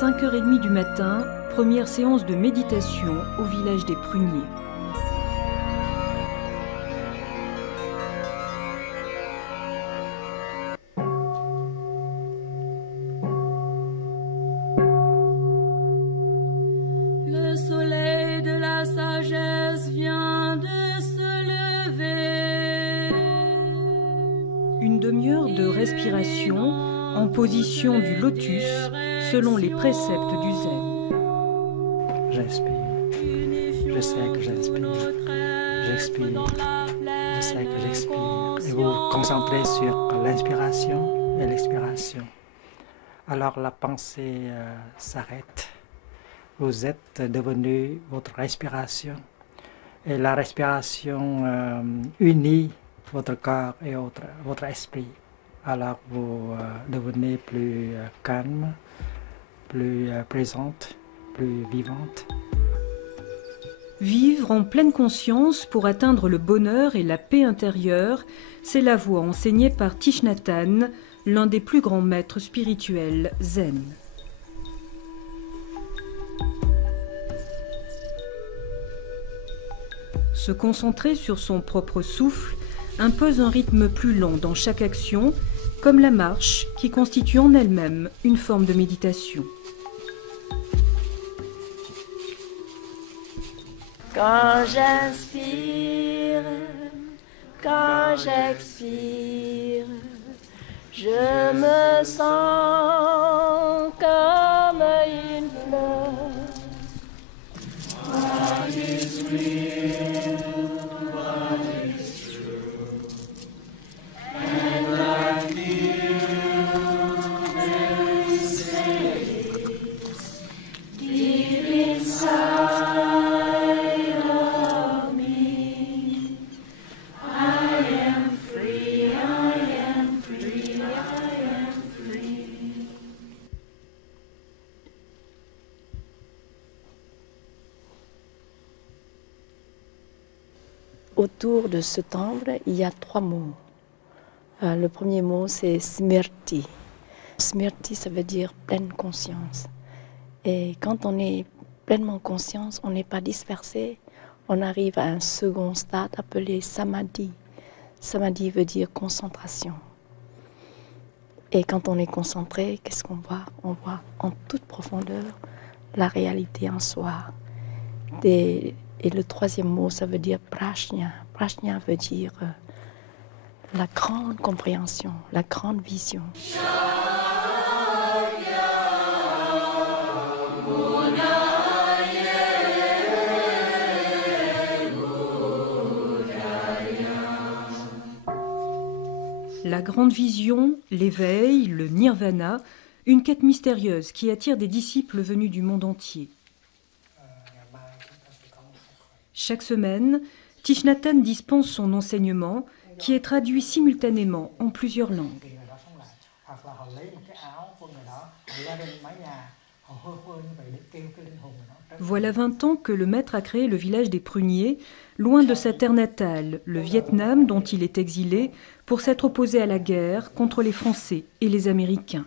5h30 du matin, première séance de méditation au village des Pruniers. Le soleil de la sagesse vient de se lever. Une demi-heure de respiration en position du lotus selon les préceptes du zen. J'inspire, je sais que j'inspire, j'expire, je sais que j'expire. Et vous vous concentrez sur l'inspiration et l'expiration. Alors la pensée s'arrête. Vous êtes devenu votre respiration. Et la respiration unit votre corps et votre esprit. Alors vous devenez plus calme, plus présente, plus vivante. Vivre en pleine conscience pour atteindre le bonheur et la paix intérieure, c'est la voie enseignée par Thich Nhat Hanh, l'un des plus grands maîtres spirituels zen. Se concentrer sur son propre souffle impose un rythme plus lent dans chaque action, comme la marche qui constitue en elle-même une forme de méditation. Quand j'inspire, quand j'expire, je me sens comme une fleur. What is real, what is true, and I feel very safe deep inside. Autour de ce temple, il y a 3 mots. Le premier mot, c'est Smriti. Smriti, ça veut dire pleine conscience. Et quand on est pleinement conscience, on n'est pas dispersé, on arrive à un second stade appelé Samadhi. Samadhi veut dire concentration. Et quand on est concentré, qu'est-ce qu'on voit? On voit en toute profondeur la réalité en soi. Et le troisième mot, ça veut dire prajna. Prajna veut dire la grande compréhension, la grande vision. La grande vision, l'éveil, le nirvana, une quête mystérieuse qui attire des disciples venus du monde entier. Chaque semaine, Thich Nhat Hanh dispense son enseignement qui est traduit simultanément en plusieurs langues. Voilà 20 ans que le maître a créé le village des Pruniers, loin de sa terre natale, le Vietnam dont il est exilé, pour s'être opposé à la guerre contre les Français et les Américains.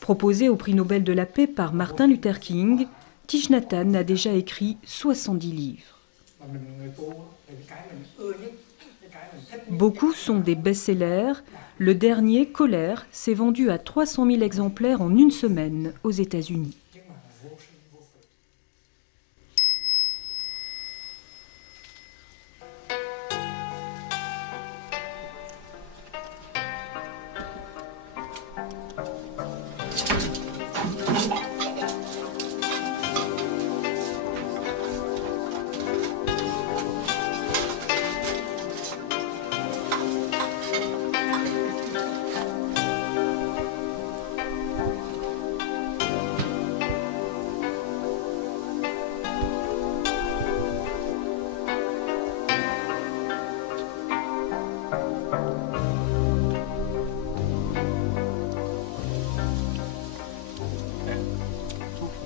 Proposé au prix Nobel de la paix par Martin Luther King, Thich Nhat Hanh a déjà écrit 70 livres. Beaucoup sont des best-sellers. Le dernier, Colère, s'est vendu à 300 000 exemplaires en une semaine aux États-Unis.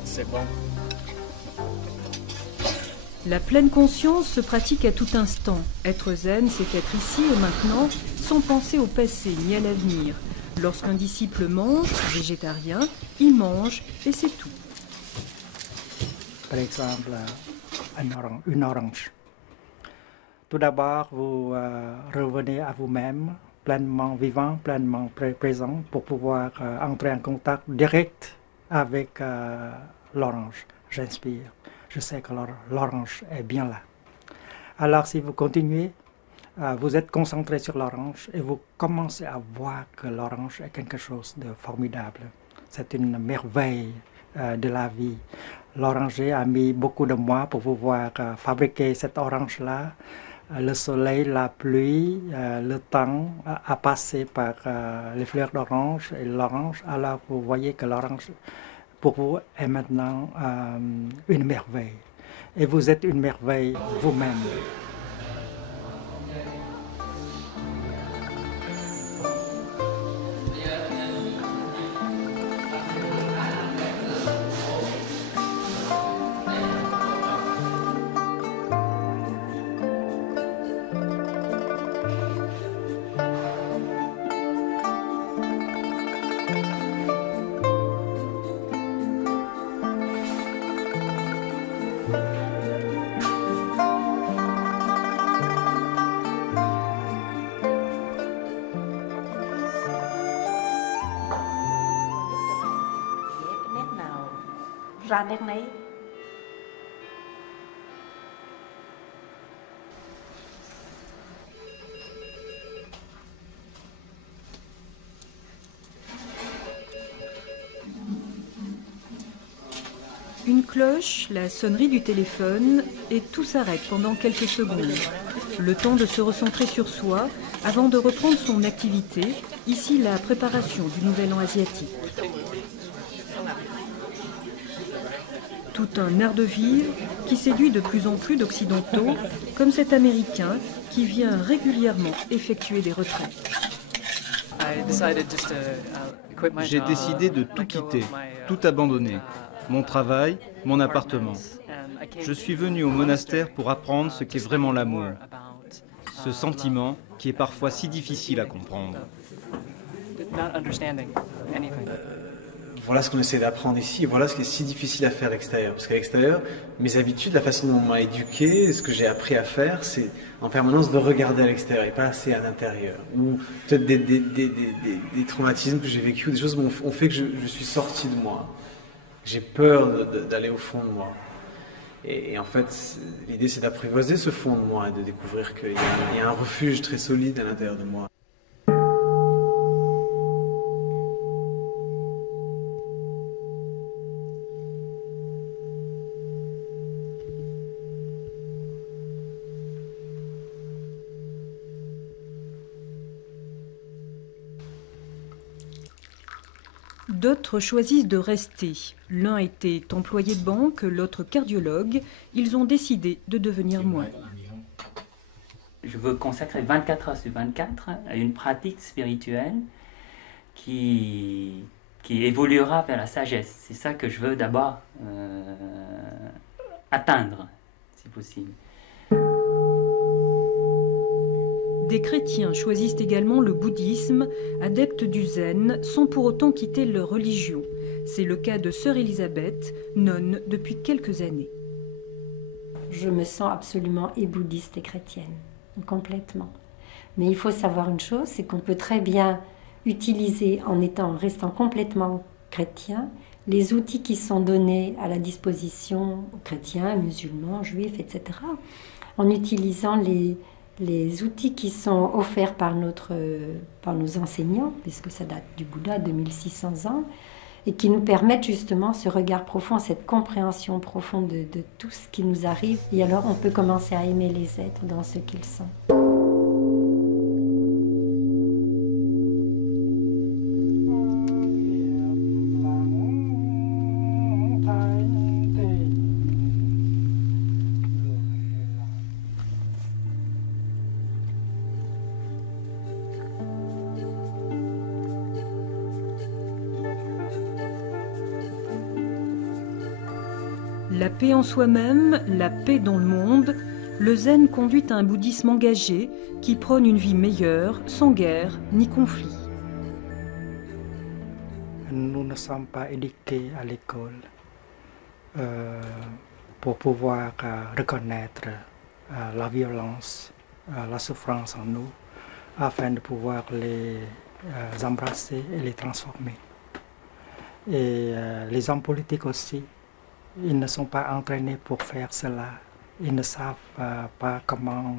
C'est bon. La pleine conscience se pratique à tout instant. Être zen, c'est être ici et maintenant, sans penser au passé ni à l'avenir. Lorsqu'un disciple mange, végétarien, il mange et c'est tout. Par exemple, une orange. Tout d'abord, vous revenez à vous-même, pleinement vivant, pleinement présent, pour pouvoir entrer en contact direct avec l'orange. J'inspire. Je sais que l'orange est bien là. Alors, si vous continuez, vous êtes concentré sur l'orange et vous commencez à voir que l'orange est quelque chose de formidable. C'est une merveille de la vie. L'oranger a mis beaucoup de mois pour pouvoir fabriquer cette orange-là. Le soleil, la pluie, le temps a passé par les fleurs d'orange et l'orange. Alors vous voyez que l'orange, pour vous, est maintenant une merveille. Et vous êtes une merveille vous-même. Ra nét nấy. Une cloche, la sonnerie du téléphone, et tout s'arrête pendant quelques secondes. Le temps de se recentrer sur soi avant de reprendre son activité, ici la préparation du Nouvel An asiatique. Tout un art de vivre qui séduit de plus en plus d'Occidentaux, comme cet Américain qui vient régulièrement effectuer des retraites. J'ai décidé de tout quitter, tout abandonner. Mon travail, mon appartement. Je suis venu au monastère pour apprendre ce qu'est vraiment l'amour. Ce sentiment qui est parfois si difficile à comprendre. Voilà ce qu'on essaie d'apprendre ici, et voilà ce qui est si difficile à faire à l'extérieur. Parce qu'à l'extérieur, mes habitudes, la façon dont on m'a éduqué, ce que j'ai appris à faire, c'est en permanence de regarder à l'extérieur et pas assez à l'intérieur. Ou peut-être des traumatismes que j'ai vécus, des choses ont fait que je suis sorti de moi. J'ai peur d'aller au fond de moi. Et en fait, l'idée c'est d'apprivoiser ce fond de moi et de découvrir qu'il y a un refuge très solide à l'intérieur de moi. D'autres choisissent de rester. L'un était employé de banque, l'autre cardiologue. Ils ont décidé de devenir moines. Je veux consacrer 24 heures sur 24 à une pratique spirituelle qui évoluera vers la sagesse. C'est ça que je veux d'abord atteindre, si possible. Des chrétiens choisissent également le bouddhisme, adeptes du zen, sans pour autant quitter leur religion. C'est le cas de sœur Elisabeth, nonne depuis quelques années. Je me sens absolument et bouddhiste et chrétienne, complètement. Mais il faut savoir une chose, c'est qu'on peut très bien utiliser, en restant complètement chrétien, les outils qui sont donnés à la disposition aux chrétiens, musulmans, juifs, etc., en utilisant les outils qui sont offerts par nos enseignants, puisque ça date du Bouddha, 2600 ans, et qui nous permettent justement ce regard profond, cette compréhension profonde de tout ce qui nous arrive. Et alors on peut commencer à aimer les êtres dans ce qu'ils sont. La paix en soi-même, la paix dans le monde, le zen conduit à un bouddhisme engagé qui prône une vie meilleure, sans guerre ni conflit. nous ne sommes pas éduqués à l'école pour pouvoir reconnaître la violence, la souffrance en nous, afin de pouvoir les embrasser et les transformer. Et les hommes politiques aussi, ils ne sont pas entraînés pour faire cela. Ils ne savent pas comment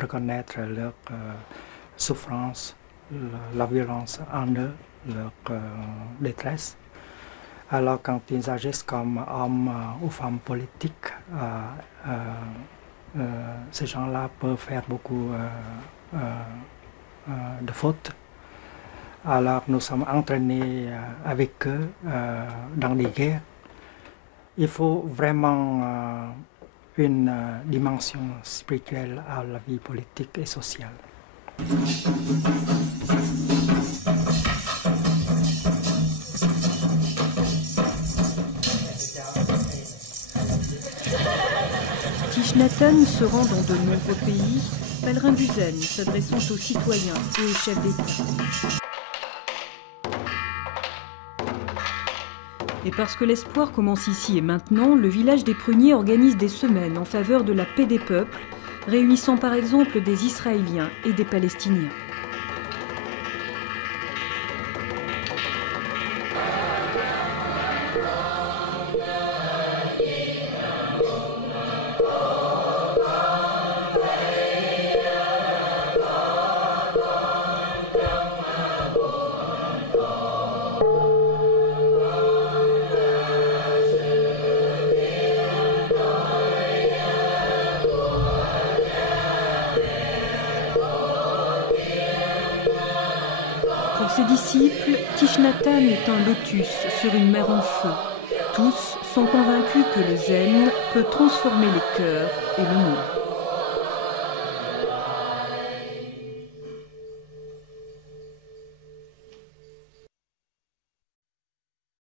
reconnaître leur souffrance, la violence en eux, leur détresse. Alors quand ils agissent comme hommes ou femmes politiques, ces gens-là peuvent faire beaucoup de fautes. Alors nous sommes entraînés avec eux dans les guerres. Il faut vraiment une dimension spirituelle à la vie politique et sociale. Thich Nhat Hanh se rend dans de nombreux pays, pèlerin du zen, s'adressant aux citoyens et aux chefs d'État. Et parce que l'espoir commence ici et maintenant, le village des Pruniers organise des semaines en faveur de la paix des peuples, réunissant par exemple des Israéliens et des Palestiniens. Pour ses disciples, Thich Nhat Hanh est un lotus sur une mer en feu. Tous sont convaincus que le zen peut transformer les cœurs et le monde.